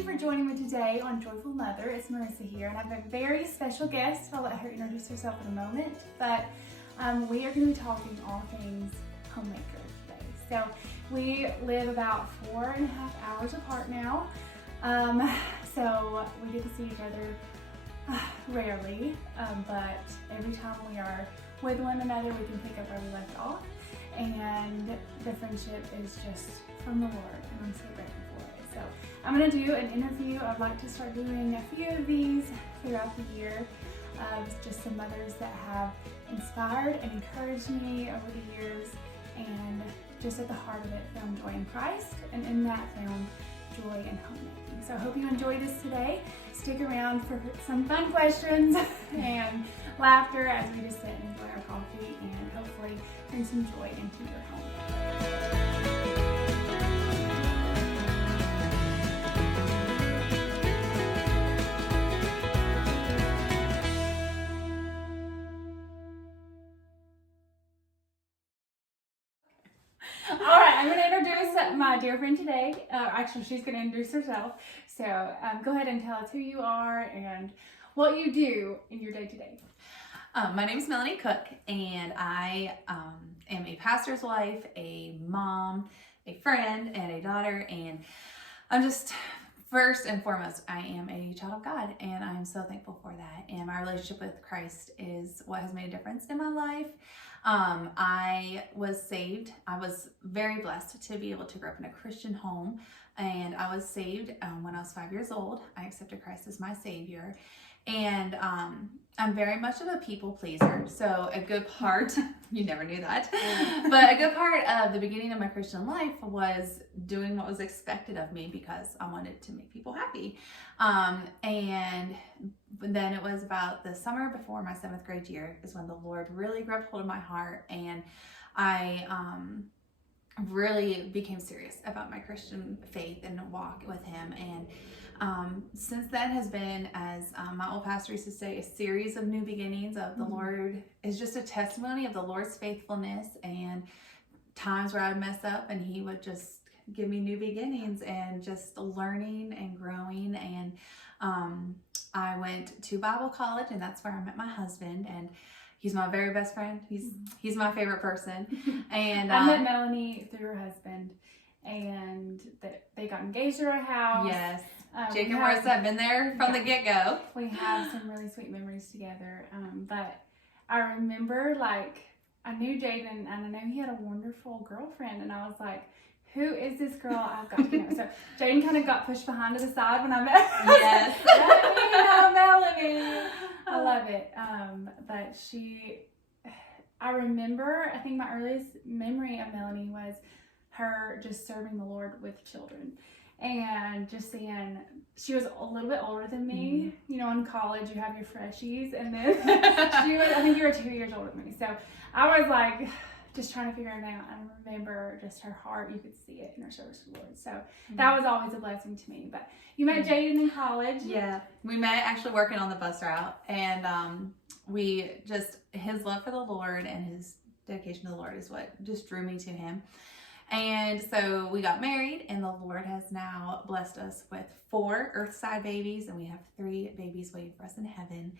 you for joining me today on Joyful Mother. It's Marissa here, and I have a very special guest. I'll let her introduce herself in a moment, but we are going to be talking all things homemaker today. So we live about 4.5 hours apart now, so we get to see each other rarely, but every time we are with one another, we can pick up where we left off, and the friendship is just from the Lord, and I'm so grateful for it. So I'm going to do an interview. I'd like to start doing a few of these throughout the year of just some mothers that have inspired and encouraged me over the years, and just at the heart of it found joy in Christ, and in that found joy in homemaking. So I hope you enjoy this today. Stick around for some fun questions and laughter as we just sit and enjoy our coffee and hopefully bring some joy into your home. Alright, I'm going to introduce my dear friend today. Actually, she's going to introduce herself. So go ahead and tell us who you are and what you do in your day-to-day. My name is Melanie Cook, and I am a pastor's wife, a mom, a friend, and a daughter. And I'm just, first and foremost, I am a child of God, and I'm so thankful for that. And my relationship with Christ is what has made a difference in my life. I was saved. I was very blessed to be able to grow up in a Christian home, and I was saved when I was 5 years old. I accepted Christ as my Savior, and I'm very much of a people pleaser. So a good part, you never knew that, but a good part of the beginning of my Christian life was doing what was expected of me because I wanted to make people happy. And then it was about the summer before my 7th grade year is when the Lord really grabbed hold of my heart, and I really became serious about my Christian faith and walk with Him. And since then has been, as my old pastor used to say, a series of new beginnings of the Lord. Is just a testimony of the Lord's faithfulness, and times where I would mess up and He would just give me new beginnings and just learning and growing. And I went to Bible college, and that's where I met my husband, and he's my very best friend. He's my favorite person. And I met Melanie through her husband, and they got engaged at our house. Yes. Jake and Marissa have been there from the get-go. We have some really sweet memories together. But I remember, I knew Jaden, and I know he had a wonderful girlfriend, and I was like, who is this girl? I've got to know. So Jaden kind of got pushed behind to the side when I met her. Yes. Melanie. I love it. But I remember, I think my earliest memory of Melanie was her just serving the Lord with children. And just seeing, she was a little bit older than me. You know, in college you have your freshies, and then I think you were 2 years older than me. So I was just trying to figure it out. I remember just her heart, you could see it in her service to the Lord. So that was always a blessing to me. But you met Jaden in college. Yeah, we met actually working on the bus route, and his love for the Lord and his dedication to the Lord is what just drew me to him. And so we got married, and the Lord has now blessed us with 4 earthside babies, and we have 3 babies waiting for us in heaven.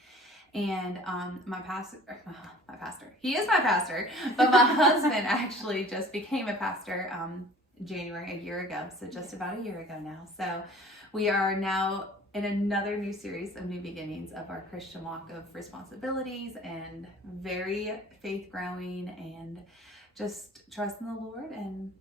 And my pastor, he is my pastor, but my husband actually just became a pastor January, a year ago, so just about a year ago now. So we are now in another new series of new beginnings of our Christian walk of responsibilities, and very faith growing, and just trusting the Lord and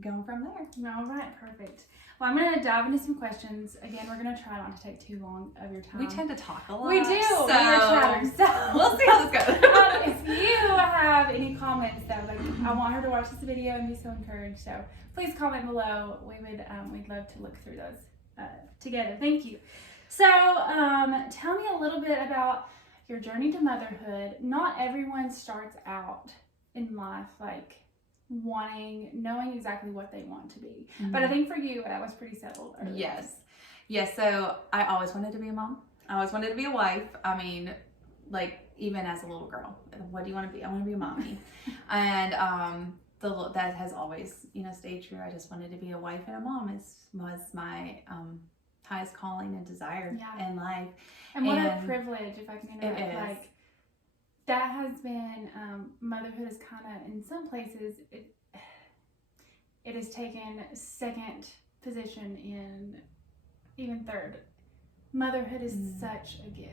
going from there. All right, perfect. Well, I'm going to dive into some questions. Again, we're going to try not to take too long of your time. We tend to talk a lot. We do. So We'll see how this goes. If you have any comments, though, I want her to watch this video and be so encouraged. So please comment below. We'd love to look through those together. Thank you. So tell me a little bit about your journey to motherhood. Not everyone starts out in life knowing exactly what they want to be. But I think for you, that was pretty settled early. Yes. So I always wanted to be a mom. I always wanted to be a wife. I mean, even as a little girl, what do you want to be? I want to be a mommy. And that has always, stayed true. I just wanted to be a wife and a mom was my highest calling and desire in life. And what a privilege, if I can interrupt. It is. Like, that has been, motherhood is kind of, in some places, it has taken second position in, even third. Motherhood is such a gift.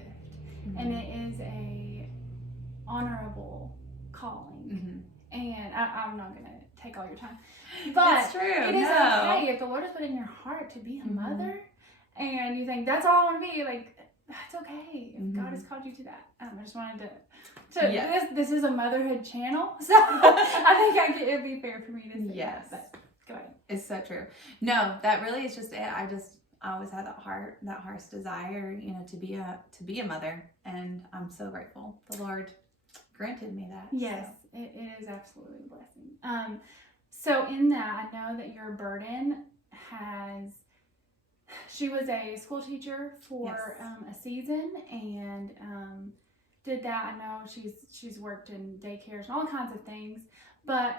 And it is a honorable calling. And I'm not going to take all your time. But it's true. It is okay if the Lord has put it in your heart to be a mother and you think, that's all I want to be, like, that's okay. If God has called you to that. I just wanted to this is a motherhood channel. So I think it'd be fair for me to say that. But go ahead. It's so true. No, that really is just it. I always had that heart's desire, you know, to be a mother, and I'm so grateful the Lord granted me that. Yes, so. It is absolutely a blessing. So in that, I know that your burden she was a school teacher for a season, and did that. I know she's worked in daycares and all kinds of things, but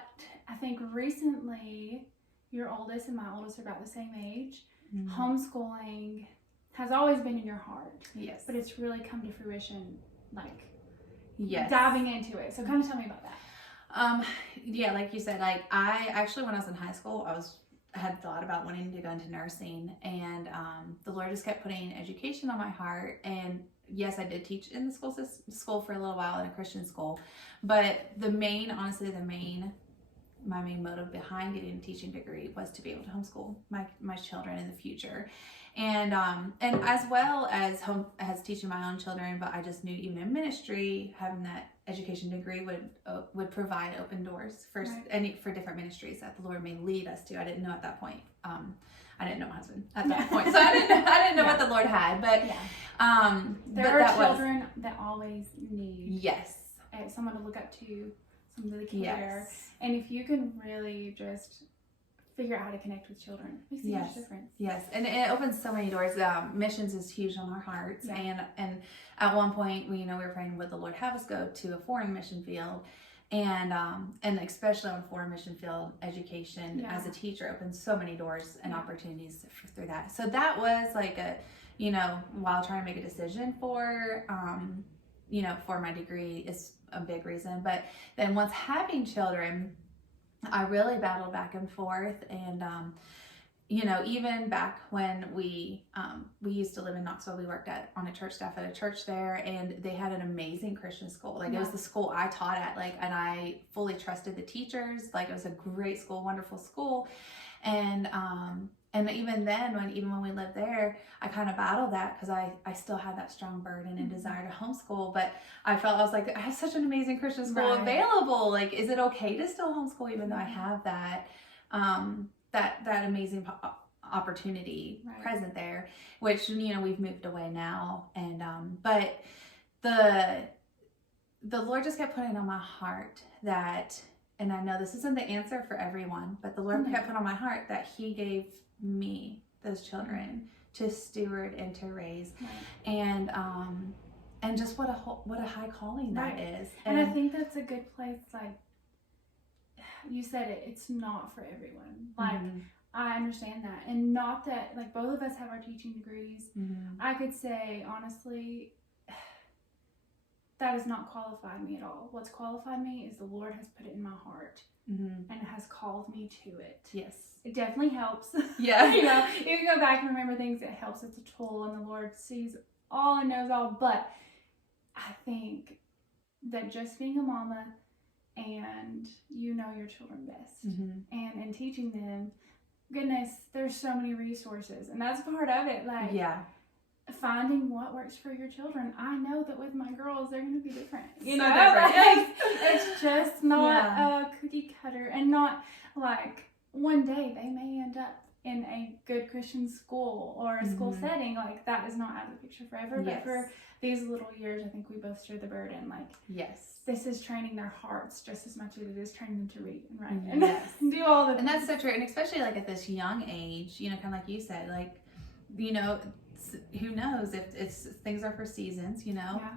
I think recently your oldest and my oldest are about the same age. Homeschooling has always been in your heart. Yes. But it's really come to fruition, like diving into it. So kind of tell me about that. Yeah, like you said, like I actually, when I was in high school, I had thought about wanting to go into nursing, and the Lord just kept putting education on my heart. And yes, I did teach in the school for a little while in a Christian school, but my main motive behind getting a teaching degree was to be able to homeschool my children in the future, and as well as teaching my own children. But I just knew even in ministry, having that education degree would provide open doors for different ministries that the Lord may lead us to. I didn't know at that point. I didn't know my husband at that point, so I didn't know what the Lord had. But there are children that always need someone to look up to, someone to care. And if you can really just figure out how to connect with children, it makes a huge difference. Yes, and it opens so many doors. Missions is huge on our hearts, and at one point we were praying, would the Lord have us go to a foreign mission field, and especially on a foreign mission field, education as a teacher opens so many doors and opportunities through that. So that was like while trying to make a decision for my degree is a big reason. But then once having children, I really battled back and forth, and even back when we used to live in Knoxville, we worked on a church staff at a church there, and they had an amazing Christian school. Like it was the school I taught at, and I fully trusted the teachers. Like it was a great school, wonderful school, and even then, when we lived there, I kind of battled that because I still had that strong burden and desire to homeschool. But I was like, I have such an amazing Christian school available. Like, is it okay to still homeschool even though I have that that amazing opportunity present there? Which we've moved away now, and but the Lord just kept putting on my heart that, and I know this isn't the answer for everyone, but the Lord kept putting on my heart that He gave me those children to steward and to raise, and just what a high calling that is. And I think that's a good place. Like you said, it's not for everyone. Like I understand that, and not that like both of us have our teaching degrees. I could say honestly, that has not qualified me at all. What's qualified me is the Lord has put it in my heart and has called me to it. Yes. It definitely helps. Yeah. You can go back and remember things. It helps. It's a tool, and the Lord sees all and knows all. But I think that just being a mama and your children best and teaching them, goodness, there's so many resources, and that's part of it. Like, finding what works for your children. I know that with my girls, they're going to be different. Different. It's just not a cookie cutter, and not like one day they may end up in a good Christian school or a school setting. Like that is not out of the picture forever. But for these little years, I think we both share the burden. Like, this is training their hearts just as much as it is training them to read and write and do all the things. And that's so true. And especially like at this young age, kind of like you said, like, who knows if things are for seasons,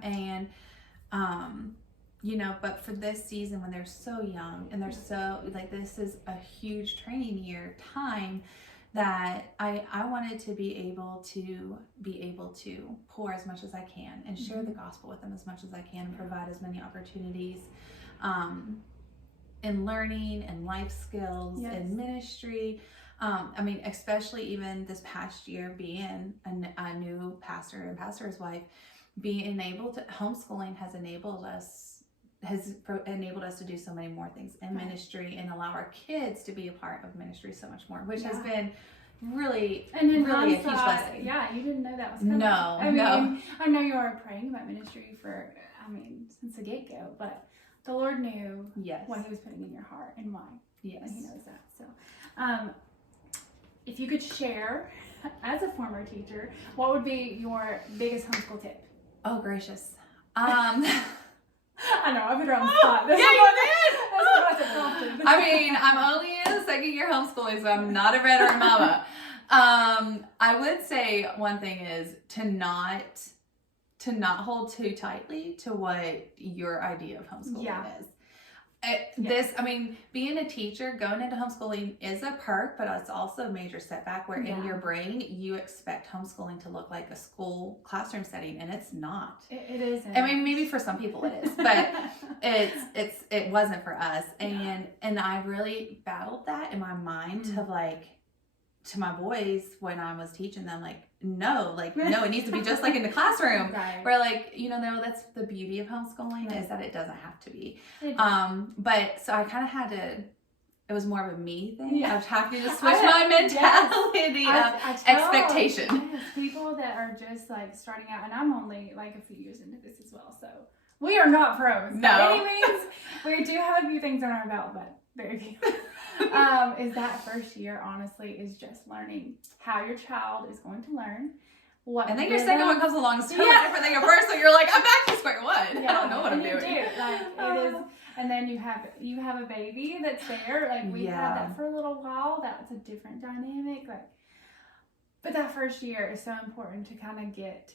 and but for this season when they're so young and they're so like, this is a huge training year time that I wanted to be able to pour as much as I can and share the gospel with them as much as I can and provide as many opportunities in learning and life skills and ministry. I mean, especially even this past year, being a new pastor and pastor's wife, being able to homeschooling has enabled us to do so many more things in ministry and allow our kids to be a part of ministry so much more, which has been really a huge blessing. Yeah, you didn't know that was coming. No, I mean, I know you were praying about ministry since the get-go, but the Lord knew what He was putting in your heart and why. Yes. And He knows that. So, if you could share, as a former teacher, what would be your biggest homeschool tip? Oh, gracious. I know, I put her on the spot. You did. I mean, I'm only in the second year homeschooling, so I'm not a veteran mama. I would say one thing is to not hold too tightly to what your idea of homeschooling is. Being a teacher, going into homeschooling is a perk, but it's also a major setback where in your brain you expect homeschooling to look like a school classroom setting, and it's not. It isn't. I mean, maybe for some people it is, but it wasn't for us. And I really battled that in my mind to my boys when I was teaching them, no, it needs to be just like in the classroom. Right. Where no, that's the beauty of homeschooling is that it doesn't have to be. But so I kind of had to, it was more of a me thing. I was having to just switch my mentality of expectation. Yes, people that are just starting out, and I'm only a few years into this as well, so we are not pros. No. By any means. We do have a few things on our belt, but very few. Is that first year, honestly, is just learning how your child is going to learn. And then your second one comes along, it's totally different than your first, so you're like, I'm back to square one. I don't know what I'm doing. It is, and then you have a baby that's there. We had that for a little while. That's a different dynamic. But that first year is so important to kind of get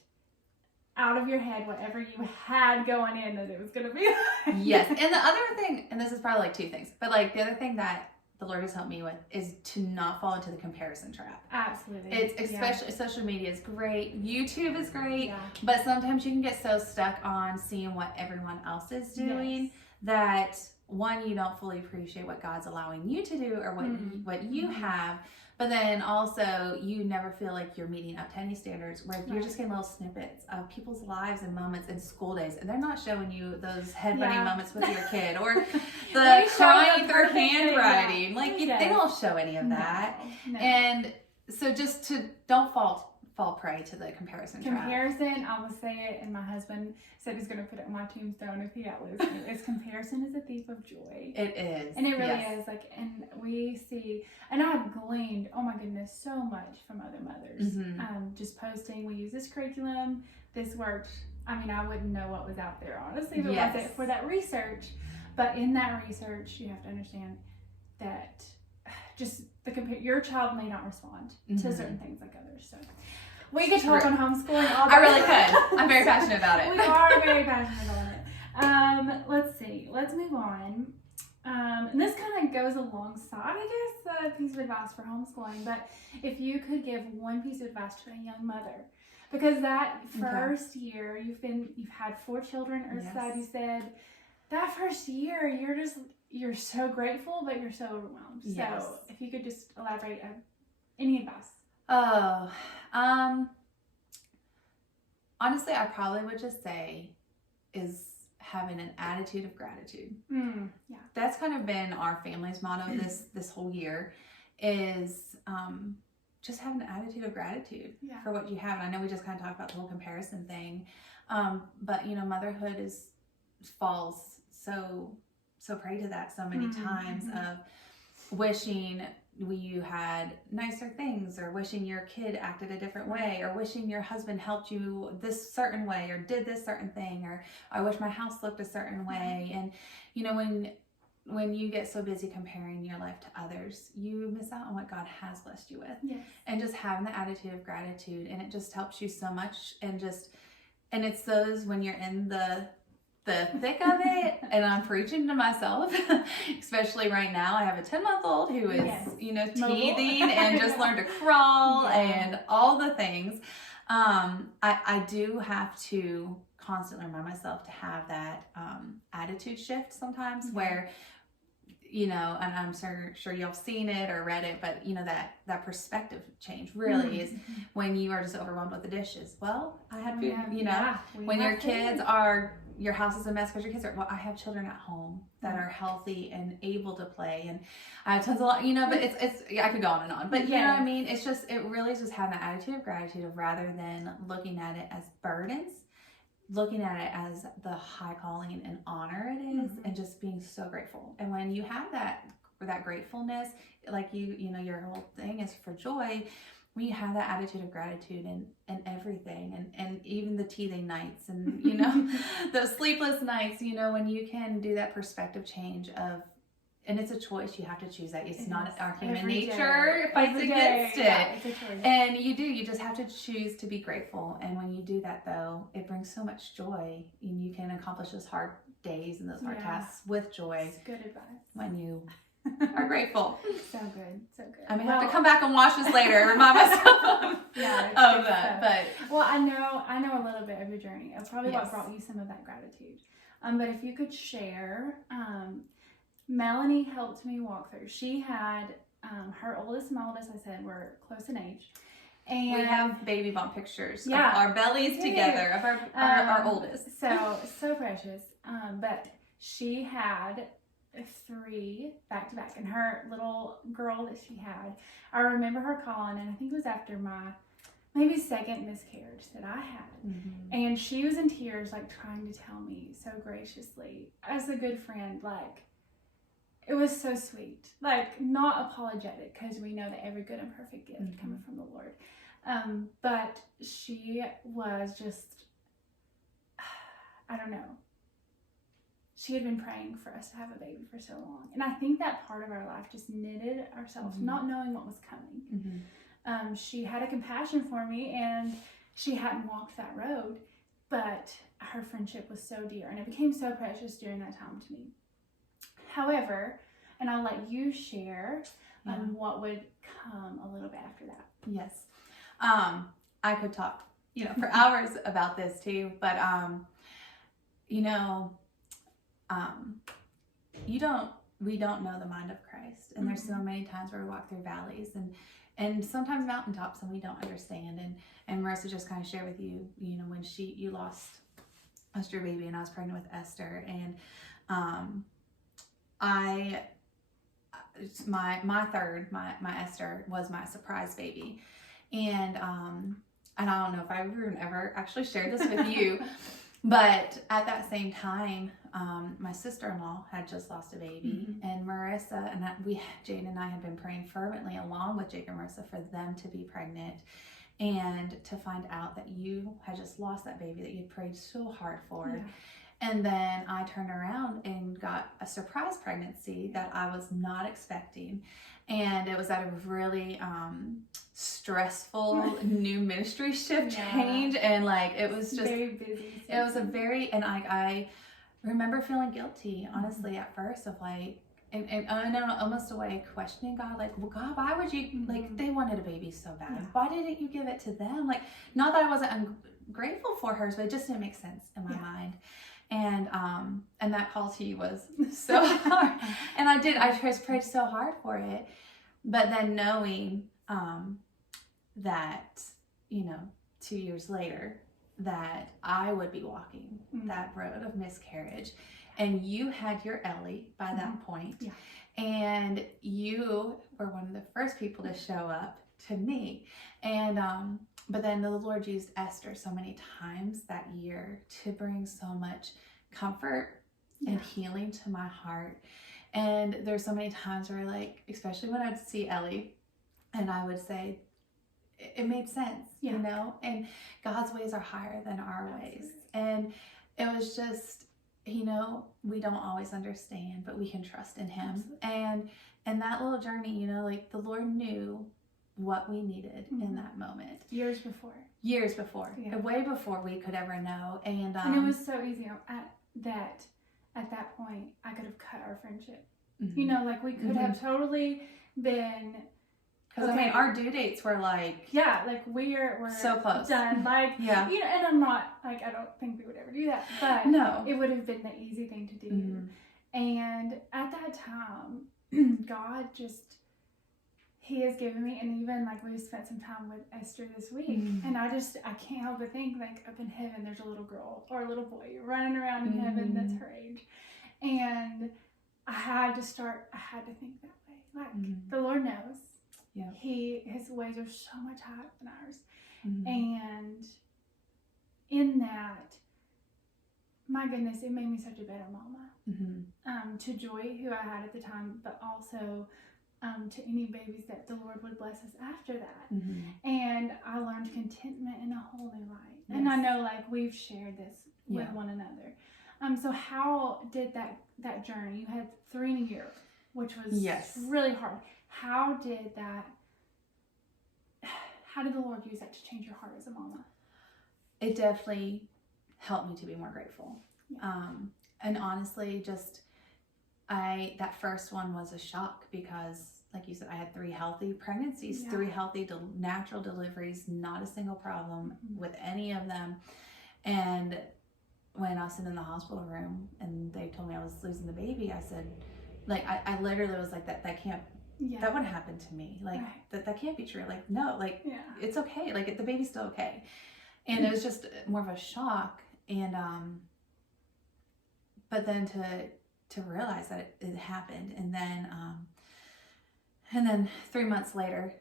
out of your head whatever you had going in that it was going to be. Yes. And the other thing, and this is probably two things, but the other thing that the Lord has helped me with is to not fall into the comparison trap. Absolutely. It's especially social media is great. YouTube is great, but sometimes you can get so stuck on seeing what everyone else is doing that one, you don't fully appreciate what God's allowing you to do or what you have. But then also, you never feel like you're meeting up to any standards where you're just getting little snippets of people's lives and moments in school days. And they're not showing you those head-butting moments with your kid or the crying through handwriting. They don't show any of that. No. And so just don't fall prey to the comparison trap. I will say it, and my husband said he's going to put it on my tombstone if he outlives me. Is comparison is a thief of joy. It is. And it really is. And we see, and I have gleaned, oh my goodness, so much from other mothers. Just posting, we use this curriculum, this worked. I mean, I wouldn't know what was out there, honestly, if it wasn't for that research. But in that research, you have to understand that just your child may not respond to certain things like others. So we could talk on homeschooling all day. I really could. I'm very passionate about it. We are very passionate on it. Let's see. Let's move on. And this kind of goes alongside, I guess, a piece of advice for homeschooling. But if you could give one piece of advice to a young mother, because that first year, you've had 4 children, Earthside, you said, that first year, you're so grateful, but you're so overwhelmed. Yes. So if you could just elaborate any advice. Oh, honestly, I probably would just say is having an attitude of gratitude. That's kind of been our family's motto this whole year is just have an attitude of gratitude for what you have. And I know we just kind of talked about the whole comparison thing, but motherhood falls so prey to that so many times of wishing you had nicer things, or wishing your kid acted a different way, or wishing your husband helped you this certain way or did this certain thing, or I wish my house looked a certain way. And when you get so busy comparing your life to others, you miss out on what God has blessed you with. And just having the attitude of gratitude, and it just helps you so much. And it's those when you're in the the thick of it, and I'm preaching to myself, especially right now. I have a 10-month-old who is, teething and just learned to crawl and all the things. I do have to constantly remind myself to have that attitude shift sometimes where, and I'm sure y'all seen it or read it, but that perspective change really is when you are just overwhelmed with the dishes. Well, I had food, when your kids are, your house is a mess because your kids are, I have children at home that are healthy and able to play, and I have tons of, but it's I could go on and on, but you know what I mean? It's just, it really is just having that attitude of gratitude of rather than looking at it as burdens, looking at it as the high calling and honor it is, and just being so grateful. And when you have that gratefulness, like your whole thing is for joy, when you have that attitude of gratitude and everything, and even the teething nights and those sleepless nights, when you can do that perspective change of, and it's a choice, you have to choose that. It's not our human nature fights against it. Yeah, it's a choice. And you just have to choose to be grateful. And when you do that, though, it brings so much joy, and you can accomplish those hard days and those hard tasks with joy. That's good advice. When you are grateful. So good, so good. I may have to come back and watch this later and remind myself of that. But I know a little bit of your journey of probably what brought you some of that gratitude. But if you could share, Melanie helped me walk through. She had her oldest and my oldest, I said, were close in age. And we have baby bump pictures of our bellies together of our oldest. So precious. But she had 3 back to back, and her little girl that she had, I remember her calling, and I think it was after my maybe second miscarriage that I had, and she was in tears, like trying to tell me so graciously as a good friend, like it was so sweet, like not apologetic, because we know that every good and perfect gift coming from the Lord, but she was just, I don't know, she had been praying for us to have a baby for so long. And I think that part of our life just knitted ourselves, not knowing what was coming. She had a compassion for me, and she hadn't walked that road, but her friendship was so dear, and it became so precious during that time to me. However, and I'll let you share what would come a little bit after that. Yes. I could talk, for hours about this too, but, we don't know the mind of Christ, and there's so many times where we walk through valleys and sometimes mountaintops, and we don't understand. And Marissa just kind of shared with you, when you lost your baby, and I was pregnant with Esther, and my Esther was my surprise baby, and I don't know if I ever actually shared this with you. But at that same time, my sister-in-law had just lost a baby, and Marissa and Jade and I had been praying fervently along with Jake and Marissa for them to be pregnant, and to find out that you had just lost that baby that you had prayed so hard for. Yeah. And then I turned around and got a surprise pregnancy that I was not expecting. And it was at a really stressful new ministry shift change, and like it was just very busy. It was and I remember feeling guilty, honestly, at first, of like, and almost a way questioning God, like, well, God, why would you like, they wanted a baby so bad, why didn't you give it to them? Like, not that I wasn't ungrateful for hers, but it just didn't make sense in my mind. And that call to you was so hard, and I just prayed so hard for it, but then knowing that 2 years later that I would be walking that road of miscarriage, and you had your Ellie by that point, and you were one of the first people to show up to me, and but then the Lord used Esther so many times that year to bring so much comfort and healing to my heart. And there's so many times where, like, especially when I'd see Ellie, and I would say, it made sense, and God's ways are higher than our ways. And it was just, we don't always understand, but we can trust in Him. And that little journey, like, the Lord knew what we needed in that moment. Years before. Way before we could ever know. And it was so easy. that at that point I could have cut our friendship. Mm-hmm. You know, like we could have totally been. Because I mean, our due dates were like, yeah, like we're so close, done. Like, yeah, you know, and I'm not like, I don't think we would ever do that, but no, it would have been the easy thing to do. Mm-hmm. And at that time, God just, He has given me, and even like we spent some time with Esther this week, Mm-hmm. and I can't help but think like up in heaven there's a little girl or a little boy running around in heaven that's her age, and I had to think that way. Like the Lord knows. Yeah. His ways are so much higher than ours. Mm-hmm. And in that, my goodness, it made me such a better mama. Mm-hmm. To Joy, who I had at the time, but also to any babies that the Lord would bless us after that. Mm-hmm. And I learned contentment in a whole new light. Yes. And I know like we've shared this with one another. So how did that journey? You had 3 in a year, which was really hard. How did the Lord use that to change your heart as a mama? It definitely helped me to be more grateful. Yeah. And honestly, that first one was a shock because, like you said, I had 3 healthy pregnancies, 3 healthy natural deliveries, not a single problem with any of them. And when I was sitting in the hospital room and they told me I was losing the baby, I said, like, I literally was like, that can't, that wouldn't happen to me. Like, that can't be true. Like, no, like, it's okay. Like, the baby's still okay. And it was just more of a shock. And, but then to realize that it happened. And then 3 months later,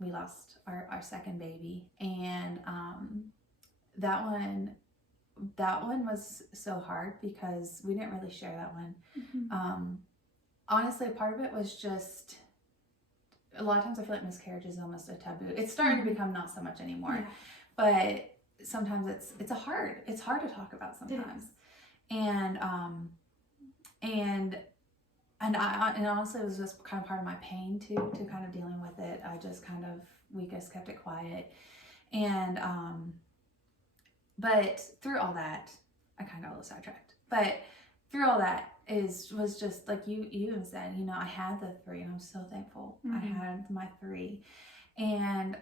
we lost our second baby. And, that one was so hard because we didn't really share that one. Honestly, part of it was just, a lot of times I feel like miscarriage is almost a taboo. It's starting to become not so much anymore, but sometimes it's hard to talk about sometimes. And honestly, it was just kind of part of my pain too, to kind of dealing with it. We just kept it quiet. And, but through all that, I kind of got a little sidetracked, but through all that was just like you even said, you know, I had the 3 and I'm so thankful. I had my 3. And,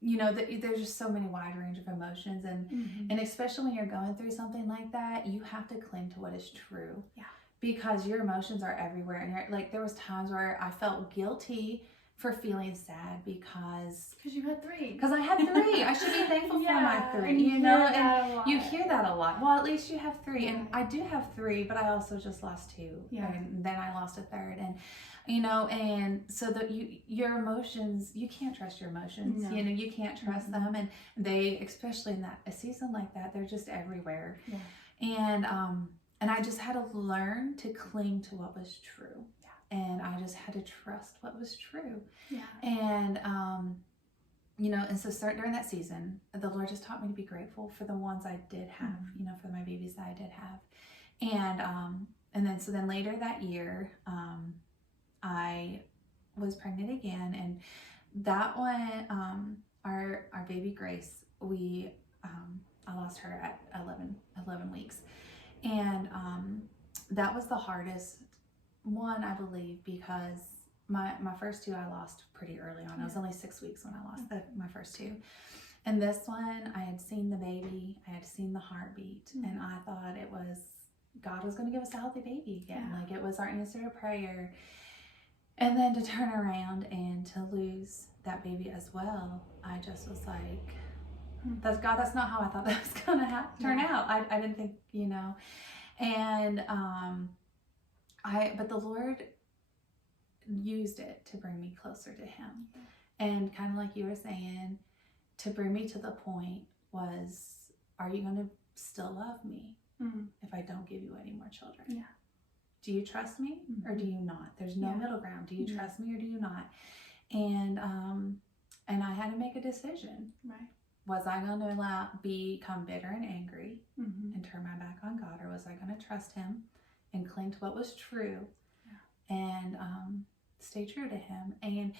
you know, there's just so many wide range of emotions, and especially when you're going through something like that, you have to cling to what is true. Yeah. Because your emotions are everywhere, and you're like, there was times where I felt guilty for feeling sad because you had 3. Because I had 3. I should be thankful for my 3. You know, and you hear that a lot. Well, at least you have 3, and I do have 3, but I also just lost 2, and then I lost a 3rd, and you know, and so that your emotions, you can't trust your emotions. No. You know, you can't trust them, and they, especially in a season like that, they're just everywhere. Yeah. And I just had to learn to cling to what was true. And I just had to trust what was true. Yeah. And, you know, and so during that season, the Lord just taught me to be grateful for the ones I did have, you know, for my babies that I did have. And then later that year, I was pregnant again, and that one, our baby Grace, I lost her at 11 weeks. And, that was the hardest one, I believe, because my first 2 I lost pretty early on. I was only 6 weeks when I lost my first 2. And this one, I had seen the baby, I had seen the heartbeat, and I thought God was going to give us a healthy baby again. Like, it was our answer to prayer. And then to turn around and to lose that baby as well, I just was like, that's not how I thought that was going to turn out. I didn't think, you know. And but the Lord used it to bring me closer to Him. And kind of like you were saying, to bring me to the point was, are you going to still love me if I don't give you any more children? Yeah. Do you trust me or do you not? There's no middle ground. Do you trust me or do you not? And I had to make a decision. Right. Was I going to become bitter and angry and turn my back on God, or was I going to trust Him and cling to what was true and stay true to Him? And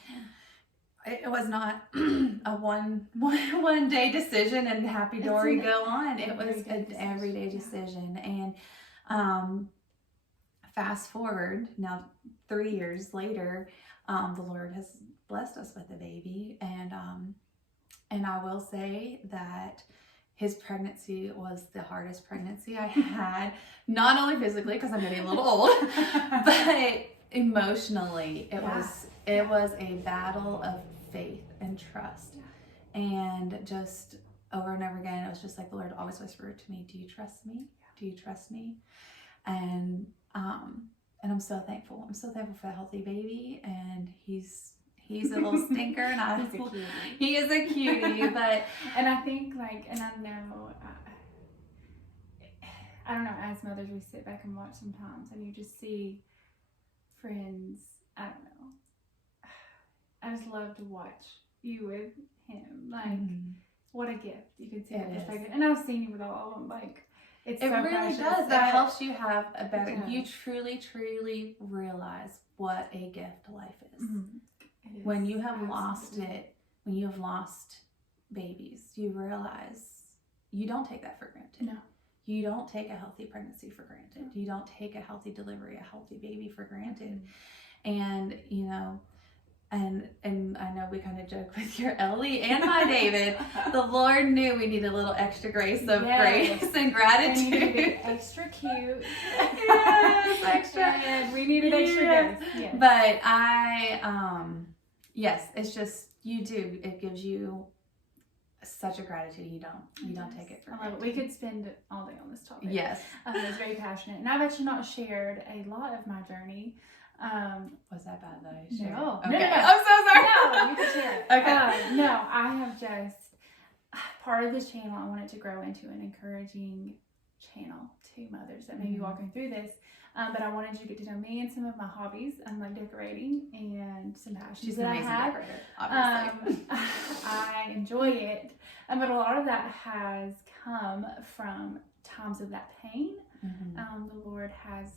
it was not a one day decision and happy dory go on. It was an everyday decision. And fast forward now 3 years later, the Lord has blessed us with a baby, and I will say that his pregnancy was the hardest pregnancy I had, not only physically because I'm getting a little old, but emotionally. It was a battle of faith and trust. And just over and over again, it was just like the Lord always whispered to me, "Do you trust me? Do you trust me?" And I'm so thankful. I'm so thankful for a healthy baby, and he's a little stinker, and He's a cutie. He is a cutie, but and I think and I know, I don't know, as mothers we sit back and watch sometimes, and you just see friends. I don't know. I just love to watch you with him. Like, what a gift you can see that perspective. And I've seen you with all of them. Like, it so really does. It helps you have a better. You truly realize what a gift life is. When you have lost it, when you have lost babies, you realize you don't take that for granted. No. You don't take a healthy pregnancy for granted. You don't take a healthy delivery, a healthy baby for granted. And, you know, and I know we kind of joke with your Ellie and my David. The Lord knew we needed a little extra grace of grace and gratitude. We needed extra cute. Yes, extra. And we needed extra grace. Yes. But yes, it's just, it gives you such a gratitude. You don't take it for granted. We could spend all day on this topic. Yes. It's very passionate. And I've actually not shared a lot of my journey. Was that bad though? Sure. No. Okay. No. I'm so sorry. No, you can share it. Okay. No, I have just, part of this channel, I want it to grow into an encouraging channel to mothers that may be walking through this. But I wanted you to get to know me and some of my hobbies. I'm like decorating and some passions that I have. Decorator, obviously. I enjoy it. But a lot of that has come from times of that pain. The Lord has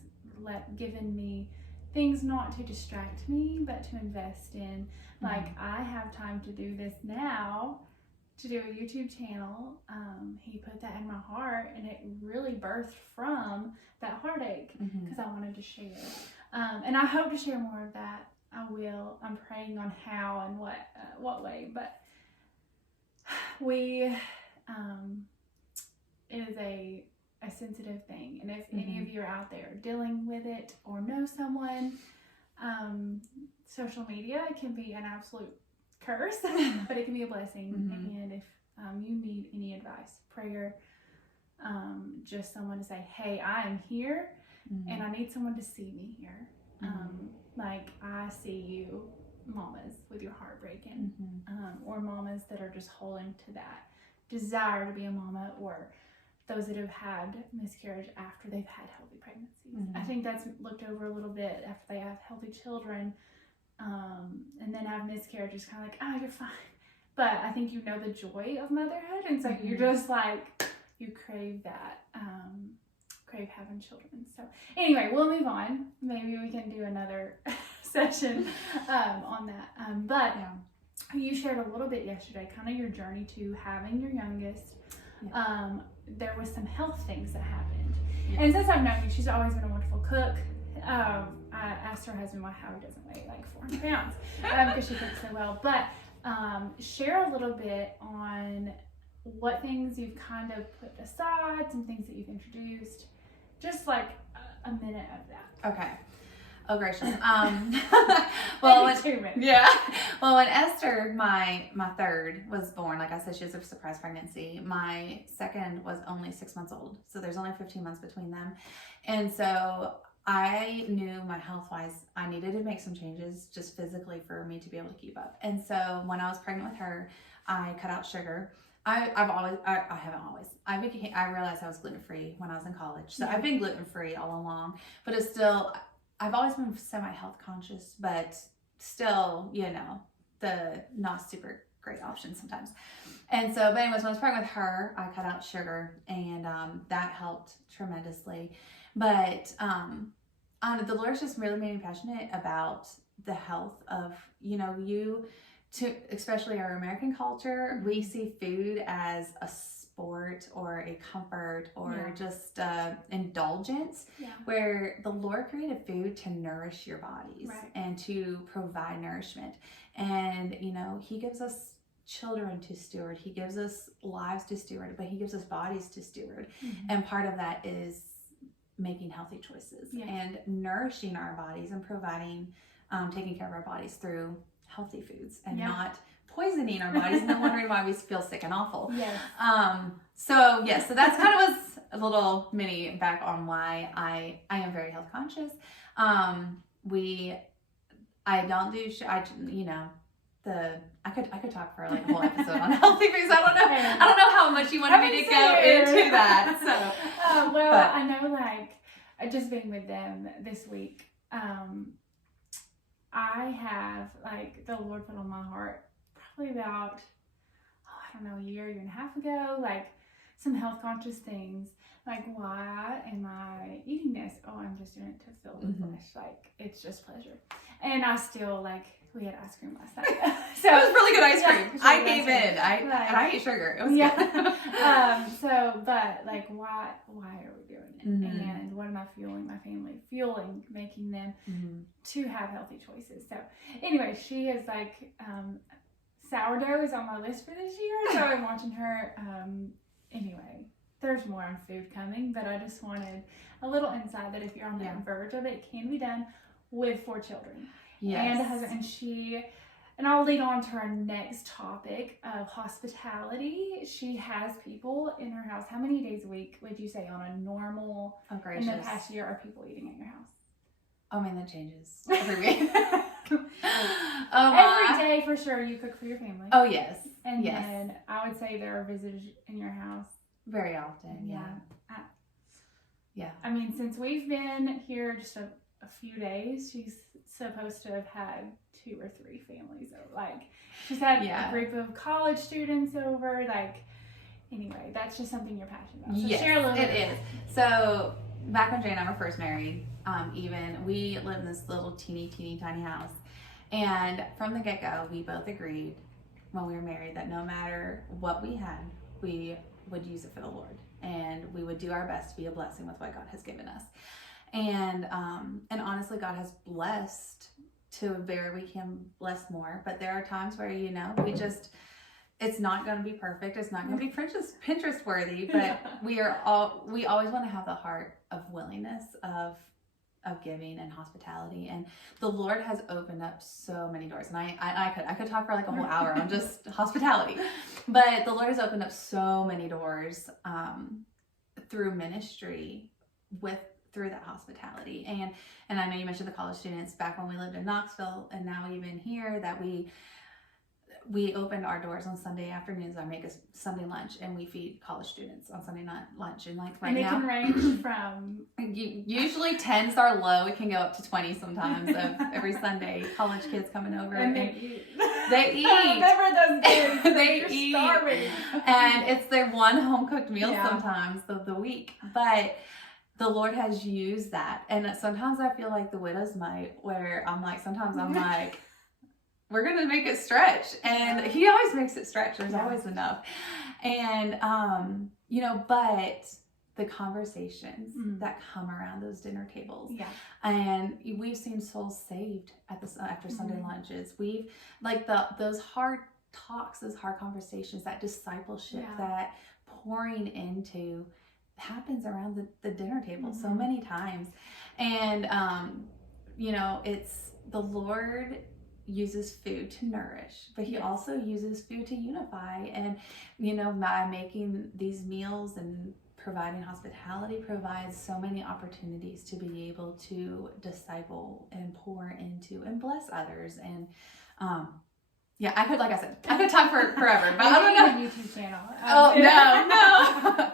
given me things not to distract me, but to invest in. Like, I have time to do this now, to do a YouTube channel. He put that in my heart, and it really birthed from that heartache because I wanted to share. And I hope to share more of that. I will. I'm praying on how and what way, but it is a sensitive thing. And if any of you are out there dealing with it or know someone, social media can be an absolute curse, but it can be a blessing. And if you need any advice, prayer, just someone to say, "Hey, I am here, and I need someone to see me here." Like, I see you mamas with your heart breaking, or mamas that are just holding to that desire to be a mama, or those that have had miscarriage after they've had healthy pregnancies. I think that's looked over a little bit after they have healthy children, and then have miscarriage. It's kind of like, oh, you're fine. But I think you know the joy of motherhood, and so you're just like, you crave that, crave having children. So anyway, we'll move on. Maybe we can do another session on that. But you shared a little bit yesterday, kind of your journey to having your youngest. There was some health things that happened. And since I've known you, she's always been a wonderful cook. I asked her husband how he doesn't weigh like 400 pounds because she cooks so well. But share a little bit on what things you've kind of put aside, some things that you've introduced, just like a minute of that. Okay. Oh, gracious. Well, 2 minutes. Yeah. Well, when Esther, my third, was born, like I said, she was a surprise pregnancy. My second was only 6 months old, so there's only 15 months between them. And so I knew my health-wise, I needed to make some changes just physically for me to be able to keep up. And so when I was pregnant with her, I cut out sugar. I realized I was gluten-free when I was in college. So I've been gluten-free all along, but it's still, I've always been semi-health conscious, but still, the not super great option sometimes. And so, but anyways, when I was pregnant with her, I cut out sugar, and that helped tremendously. But the Lord's just really made me passionate about the health of, you especially our American culture, we see food as a sport or a comfort or just indulgence, where the Lord created food to nourish your bodies and to provide nourishment. And, you know, he gives us children to steward. He gives us lives to steward, but he gives us bodies to steward. And part of that is making healthy choices and nourishing our bodies and providing, taking care of our bodies through healthy foods and not poisoning our bodies and then wondering why we feel sick and awful. So that's kind of was a little mini back on why I am very health conscious. I don't do, I could talk for like a whole episode on healthy foods. I don't know how much you wanted me to go into that. So, I know, like, just being with them this week, I have, like, the Lord put on my heart probably about, a year and a half ago, like, some health conscious things. Like, why am I eating this? Oh, I'm just doing it to fill the flesh. Like, it's just pleasure. And I still, like, we had ice cream last night. So it was really good ice cream. I gave in. I ate sugar. It was good. But like, why are we doing it? And what am I fueling my family? Making them to have healthy choices. So anyway, she is like, sourdough is on my list for this year. So I'm watching her. Anyway, there's more on food coming, but I just wanted a little insight that if you're on the verge of it, it can be done with 4 children. And a husband, and I'll lead on to our next topic of hospitality. She has people in her house. How many days a week would you say on a normal, in the past year, are people eating at your house? Oh man, that changes every week. Every day for sure you cook for your family. Oh yes. And then I would say there are visitors in your house. Very often, I mean, since we've been here just a few days, she's supposed to have had 2 or 3 families over. Like, she's had a group of college students over. Like, anyway, that's just something you're passionate about. So share a little bit. It is. So back when Jay and I were first married, we lived in this little teeny tiny house, and from the get-go, we both agreed when we were married that no matter what we had, we would use it for the Lord, and we would do our best to be a blessing with what God has given us. And honestly, God has blessed to where we can bless more. But there are times where, it's not going to be perfect. It's not going to be Pinterest worthy, but we always want to have the heart of willingness of giving and hospitality. And the Lord has opened up so many doors. And I could talk for like a whole hour on just hospitality, but the Lord has opened up so many doors, through ministry through that hospitality. And I know you mentioned the college students back when we lived in Knoxville, and now even here, that we opened our doors on Sunday afternoons. I make a Sunday lunch, and we feed college students on Sunday night lunch. And like right now, and it can range from usually 10s are low. It can go up to 20 sometimes of every Sunday. College kids coming over and they eat. Remember those kids? They eat, starving. And it's their one home cooked meal sometimes of the week. But the Lord has used that, and sometimes I feel like the widow's mite, where sometimes I'm like, we're gonna make it stretch, and He always makes it stretch. There's always enough, and but the conversations that come around those dinner tables, and we've seen souls saved after Sunday lunches. We've those hard talks, those hard conversations, that discipleship, that pouring into happens around the dinner table so many times. And it's the Lord uses food to nourish, but He also uses food to unify. And by making these meals and providing hospitality provides so many opportunities to be able to disciple and pour into and bless others. And I could, like I said, I could talk for forever, but I don't know. A YouTube channel. No.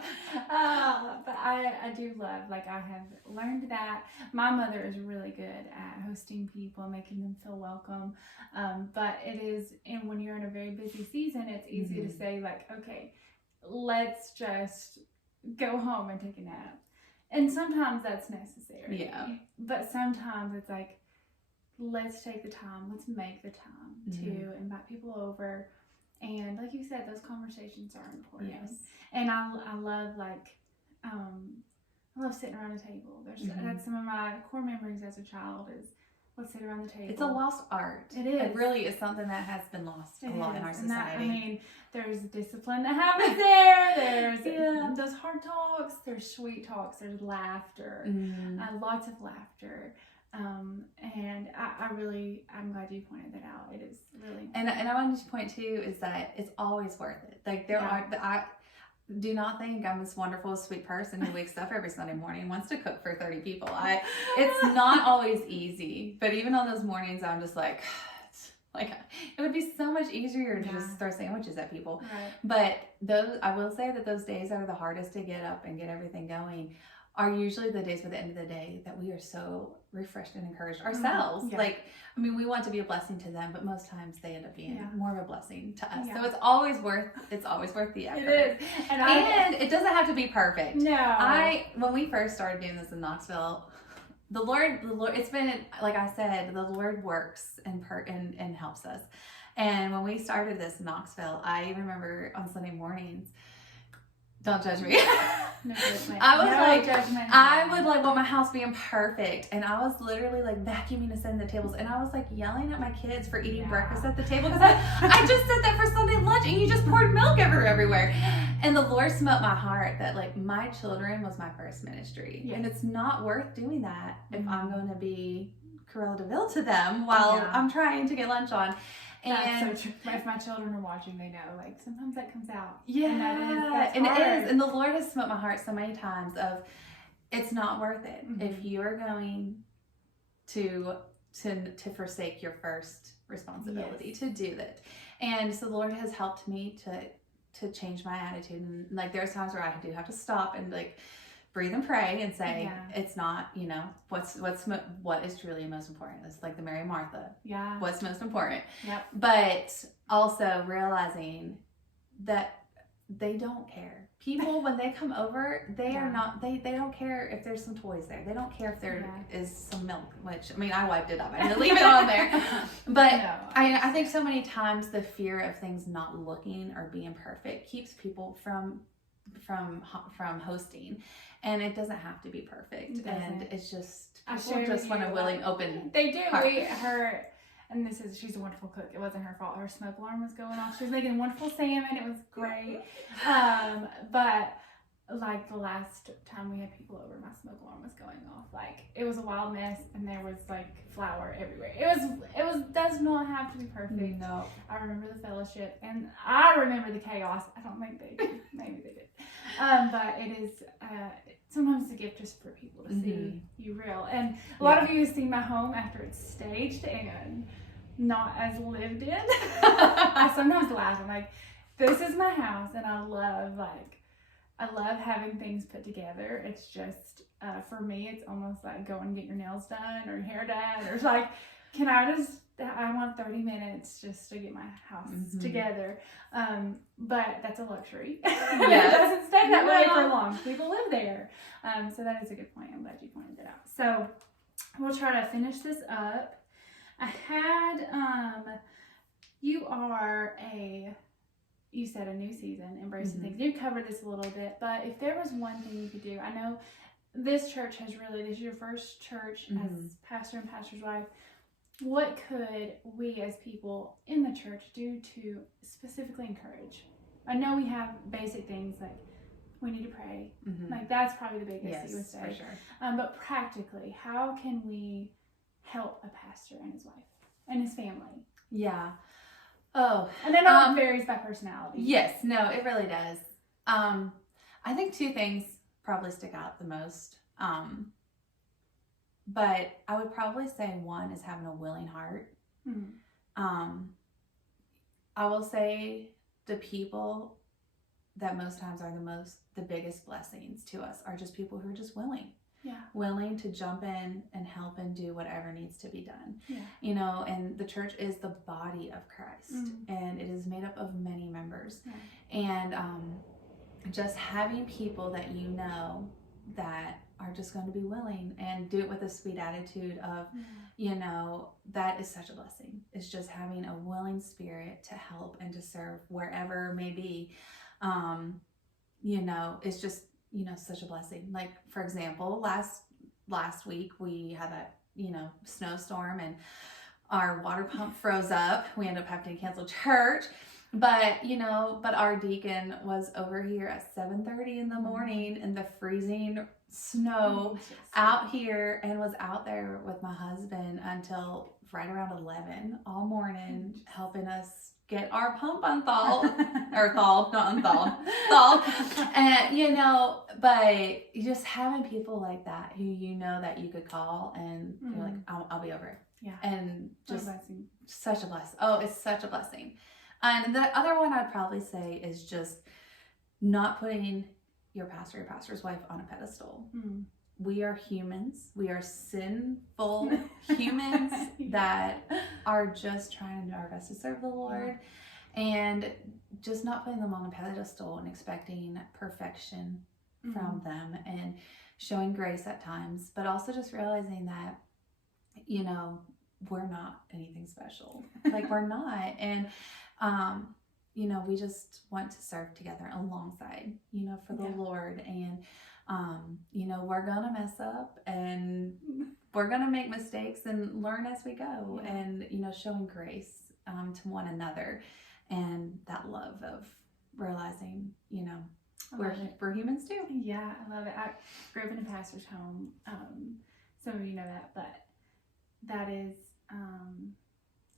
But I do love, I have learned that my mother is really good at hosting people, making them feel welcome. But it is, and when you're in a very busy season, it's easy to say okay, let's just go home and take a nap. And sometimes that's necessary. Yeah. But sometimes it's let's take the time, let's make the time to invite people over. And like you said, those conversations are important. Yes. And I love I love sitting around a table. That's some of my core memories as a child is let's sit around the table. It's a lost art. It is. It really is something that has been lost a lot in our society. There's discipline that happens there. There's those hard talks. There's sweet talks. There's laughter. Lots of laughter. And I'm glad you pointed that out. It is really important. And I wanted to point too is that it's always worth it. Like I do not think I'm this wonderful, sweet person who wakes up every Sunday morning and wants to cook for 30 people. It's not always easy, but even on those mornings, I'm just like it would be so much easier to just throw sandwiches at people. Right. But I will say that those days that are the hardest to get up and get everything going are usually the days, by the end of the day, that we are so refreshed and encouraged ourselves. Yeah. We want to be a blessing to them, but most times they end up being more of a blessing to us. Yeah. So it's always worth the effort. It is. And it doesn't have to be perfect. No. When we first started doing this in Knoxville, the Lord, it's been, like I said, the Lord works and helps us. And when we started this in Knoxville, I remember on Sunday mornings, don't judge me. No judgment. I would want my house being perfect, and I was literally vacuuming and setting the tables, and I was yelling at my kids for eating breakfast at the table because I just did that for Sunday lunch, and you just poured milk everywhere. And the Lord smote my heart that my children was my first ministry, and it's not worth doing that if I'm going to be Cruella de Vil to them while I'm trying to get lunch on. That's so true. If my children are watching, they know. Sometimes that comes out. Yeah, and it is. And the Lord has smote my heart so many times of, it's not worth it if you are going to forsake your first responsibility to do that. And so the Lord has helped me to change my attitude. And there's times where I do have to stop and breathe and pray and say, it's not, what is truly most important. It's like the Mary and Martha. Yeah. What's most important. Yep. But also realizing that they don't care. People, when they come over, they are not, they don't care if there's some toys there. They don't care if there is some milk, which, I wiped it up. I didn't leave it on there. But I think so many times the fear of things not looking or being perfect keeps people from hosting, and it doesn't have to be perfect, and it's just people just want a willing, open. They do. And she's a wonderful cook. It wasn't her fault. Her smoke alarm was going off. She was making wonderful salmon. It was great. But the last time we had people over, my smoke alarm was going off. It was a wild mess, and there was flour everywhere. It does not have to be perfect. No. I remember the fellowship, and I remember the chaos. I don't think they did. Maybe they did. But it is sometimes it's a gift just for people to see you real. And a lot of you have seen my home after it's staged and not as lived in. I sometimes laugh. I'm this is my house, and I love having things put together. It's just, for me, it's almost go and get your nails done or your hair done. Or it's I want 30 minutes just to get my house together. But that's a luxury. It doesn't stay that way for long. People live there. So that is a good point. I'm glad you pointed that out. So we'll try to finish this up. I had, you said a new season, embracing things. You covered this a little bit, but if there was one thing you could do, I know this church this is your first church as pastor and pastor's wife. What could we as people in the church do to specifically encourage? I know we have basic things we need to pray. That's probably the biggest you would say. For sure. But practically, how can we help a pastor and his wife and his family? Yeah. Oh. And I know it varies by personality. Yes. No, it really does. I think two things probably stick out the most. But I would probably say one is having a willing heart. I will say the people that most times are the biggest blessings to us are just people who are just willing. Yeah. Willing to jump in and help and do whatever needs to be done. Yeah. And the church is the body of Christ, and it is made up of many members. Yeah. And just having people that that are just going to be willing and do it with a sweet attitude of, you know, that is such a blessing. It's just having a willing spirit to help and to serve wherever it may be. You know, it's just, you know, such a blessing. Like, for example, last week we had that, you know, snowstorm and our water pump froze up. We ended up having to cancel church. But, you know, our deacon was over here at 7:30 in the morning in the freezing snow out here, and was out there with my husband until right around 11 all morning, helping us get our pump unthawed, or thawed, not unthawed, thawed. And, you know, but just having people like that who you know that you could call and you're like, I'll be over it. Yeah. And just such a blessing. Oh, it's such a blessing. And the other one I'd probably say is just not putting your pastor's wife on a pedestal. We are humans. We are sinful humans that are just trying to do our best to serve the Lord, and just not putting them on a pedestal and expecting perfection from them, and showing grace at times, but also just realizing that, you know, we're not anything special. Like, we're not. And, you know, we just want to serve together alongside, you know, for the Lord. And, you know, we're going to mess up and we're going to make mistakes and learn as we go, and, you know, showing grace, to one another, and that love of realizing, you know, we're humans too. Yeah, I love it. I grew up in a pastor's home. Some of you know that, but that is,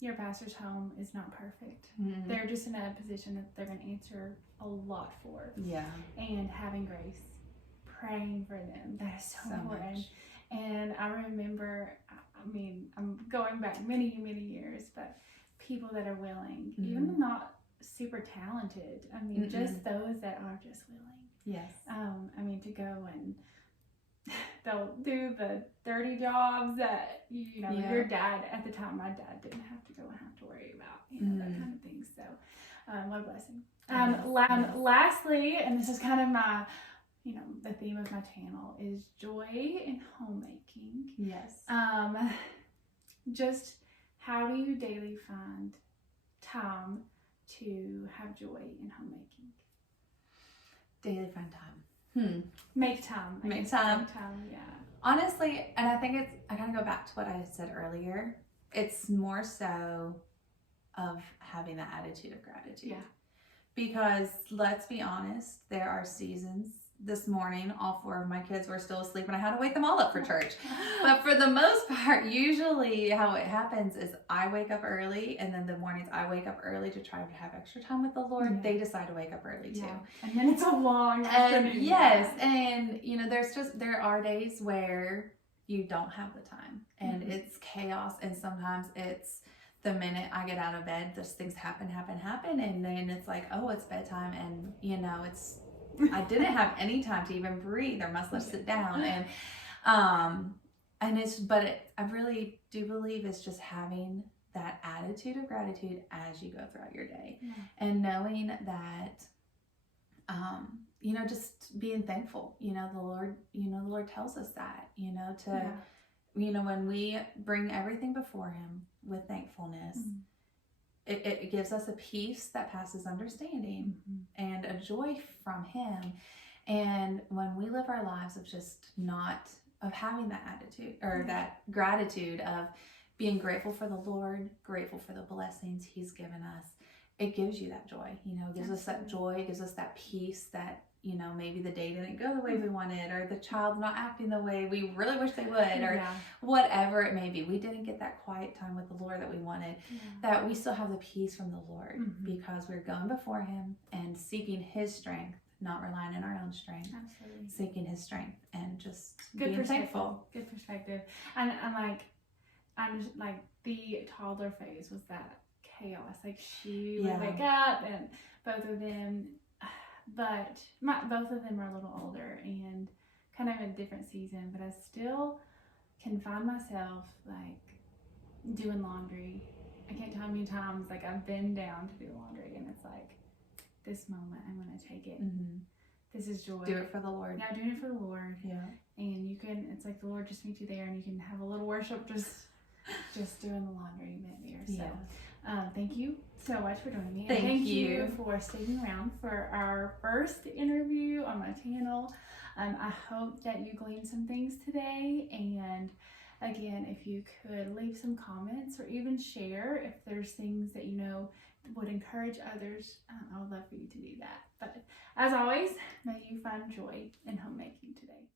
your pastor's home is not perfect. They're just in a position that they're going to answer a lot for. Yeah. And having grace, praying for them, that is so important. Much. And I remember, I mean, I'm going back many, many years, but people that are willing, even not super talented, I mean, just those that are just willing. Yes. I mean, to go and they'll do the dirty jobs that, you know, your dad, at the time, my dad didn't have to go and have to worry about, you know, that kind of thing. So, what a blessing. Lastly, and this is kind of my, you know, the theme of my channel, is joy in homemaking. Yes. Just how do you daily find time to have joy in homemaking? Daily find time. Make time. Make time, yeah. Honestly, and I think I gotta go back to what I said earlier. It's more so of having the attitude of gratitude. Yeah. Because let's be honest, there are seasons. This morning, all 4 of my kids were still asleep and I had to wake them all up for church. But for the most part, usually how it happens is I wake up early, and then the mornings I wake up early to try to have extra time with the Lord. Yeah. They decide to wake up early too. And then it's a long afternoon. Yes. And, you know, there are days where you don't have the time and it's chaos. And sometimes it's the minute I get out of bed, those things happen. And then it's like, oh, it's bedtime. And, you know, I didn't have any time to even breathe or much less sit down. And I really do believe it's just having that attitude of gratitude as you go throughout your day, and knowing that, you know, just being thankful. You know, the Lord tells us that, you know, you know, when we bring everything before Him with thankfulness, it gives us a peace that passes understanding, and a joy from Him. And when we live our lives of having that attitude or that gratitude of being grateful for the Lord, grateful for the blessings He's given us, it gives you that joy. You know, it gives us that joy, it gives us that peace that, you know, maybe the day didn't go the way we wanted, or the child's not acting the way we really wish they would, or whatever it may be. We didn't get that quiet time with the Lord that we wanted, that we still have the peace from the Lord, because we're going before Him and seeking His strength, not relying on our own strength. Absolutely. Seeking His strength and just being thankful. Good perspective. And I'm just like, the toddler phase was that chaos. Like, she would wake up, and both of them are a little older and kind of in a different season, but I still can find myself like doing laundry. I can't tell how many times like I've been down to do laundry, and it's like, this moment I'm going to take it This is joy. Do it for the Lord. Now doing it for the Lord. Yeah. And you can, it's like the Lord just meets you there, and you can have a little worship just doing the laundry you meant there. So thank you so much for joining me. And Thank you for sticking around for our first interview on my channel. I hope that you gleaned some things today, and again, if you could leave some comments or even share if there's things that you know would encourage others, I would love for you to do that. But as always, may you find joy in homemaking today.